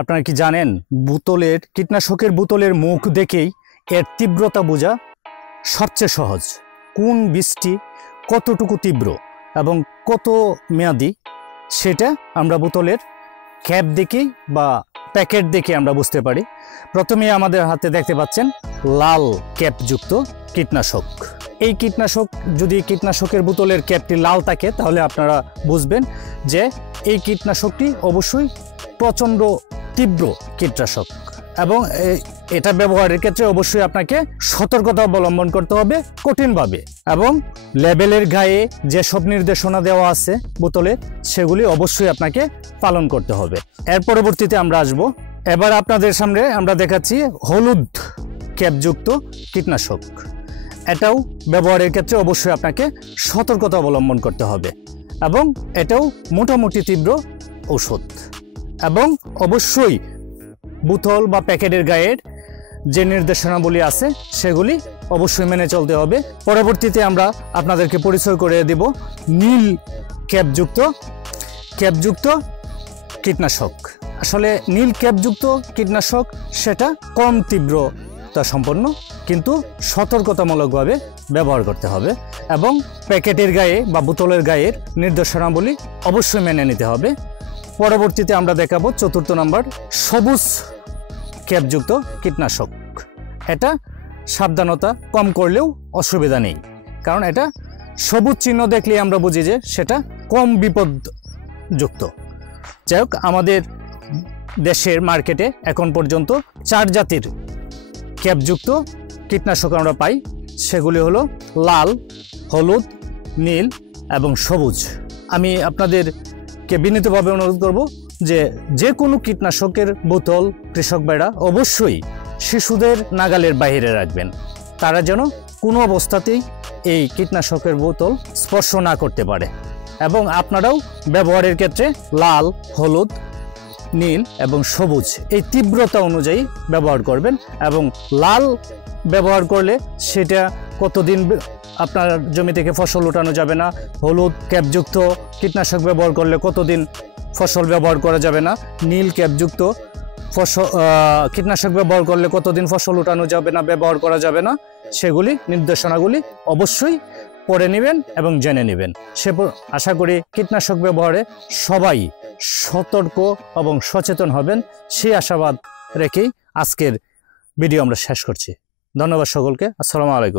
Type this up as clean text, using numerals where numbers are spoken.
আপনারা কি জানেন বোতলের কীটনাশকের বোতলের মুখ দেখেই এর তীব্রতা বোঝা সবচেয়ে সহজ। কোন বীজটি কতটুকু তীব্র এবং কত মেয়াদি সেটা আমরা বোতলের ক্যাপ দেখেই বা প্যাকেট দেখে আমরা বুঝতে পারি। প্রথমে আমাদের হাতে দেখতে পাচ্ছেন লাল ক্যাপযুক্ত কীটনাশক। এই কীটনাশক যদি কীটনাশকের বোতলের ক্যাপটি লাল থাকে তাহলে আপনারা বুঝবেন যে এই কীটনাশকটি অবশ্যই প্রচণ্ড তীব্র কীটনাশক এবং এটা ব্যবহারের ক্ষেত্রে অবশ্যই আপনাকে সতর্কতা অবলম্বন করতে হবে কঠিনভাবে, এবং লেবেলের গায়ে যেসব নির্দেশনা দেওয়া আছে বোতলে সেগুলি অবশ্যই আপনাকে পালন করতে হবে। এর পরবর্তীতে আমরা আসব। এবার আপনাদের সামনে আমরা দেখাচ্ছি হলুদ ক্যাপযুক্ত কীটনাশক। এটাও ব্যবহারের ক্ষেত্রে অবশ্যই আপনাকে সতর্কতা অবলম্বন করতে হবে এবং এটাও মোটামুটি তীব্র ঔষধ, এবং অবশ্যই বোতল বা প্যাকেটের গায়ের যে নির্দেশনাবলী আছে সেগুলি অবশ্যই মেনে চলতে হবে। পরবর্তীতে আমরা আপনাদেরকে পরিচয় করে দেব নীল ক্যাপযুক্ত কীটনাশক। আসলে নীল ক্যাপযুক্ত কীটনাশক সেটা কম তীব্রতা সম্পন্ন, কিন্তু সতর্কতামূলকভাবে ব্যবহার করতে হবে এবং প্যাকেটের গায়ে বা বোতলের গায়ের নির্দেশনাবলী অবশ্যই মেনে নিতে হবে। পরবর্তীতে আমরা দেখাবো 4 নম্বর সবুজ ক্যাপযুক্ত কীটনাশক। এটা সাবধানতা কম করলেও অসুবিধা নেই, কারণ এটা সবুজ চিহ্ন দেখলেই আমরা বুঝি যে সেটা কম বিপদযুক্ত। যাই হোক, আমাদের দেশের মার্কেটে এখন পর্যন্ত 4 জাতির ক্যাপযুক্ত কীটনাশক আমরা পাই। সেগুলি হলো লাল, হলুদ, নীল এবং সবুজ। আমি আপনাদেরকে বিনীতভাবে অনুরোধ করব যে কোনো কীটনাশকের বোতল কৃষক ভাইরা অবশ্যই শিশুদের নাগালের বাইরে রাখবেন। তারা যেন কোনো অবস্থাতেই এই কীটনাশকের বোতল স্পর্শ না করতে পারে, এবং আপনারাও ব্যবহারের ক্ষেত্রে লাল, হলুদ, নীল এবং সবুজ এই তীব্রতা অনুযায়ী ব্যবহার করবেন। এবং লাল ব্যবহার করলে সেটা কতদিন আপনার জমি থেকে ফসল উঠানো যাবে না, হলুদ ক্যাপযুক্ত কীটনাশক ব্যবহার করলে কতদিন ফসল ব্যবহার করা যাবে না, নীল ক্যাপযুক্ত কীটনাশক ব্যবহার করলে কতদিন ফসল উঠানো যাবে না, ব্যবহার করা যাবে না, সেগুলি নির্দেশনাগুলি অবশ্যই পড়ে নেবেন এবং জেনে নেবেন। আশা করি কীটনাশক ব্যবহারে সবাই সতর্ক এবং সচেতন হবেন, সেই আশাবাদ রেখেই আজকের ভিডিও আমরা শেষ করছি। ধন্যবাদ সকলকে। আসসালামু আলাইকুম।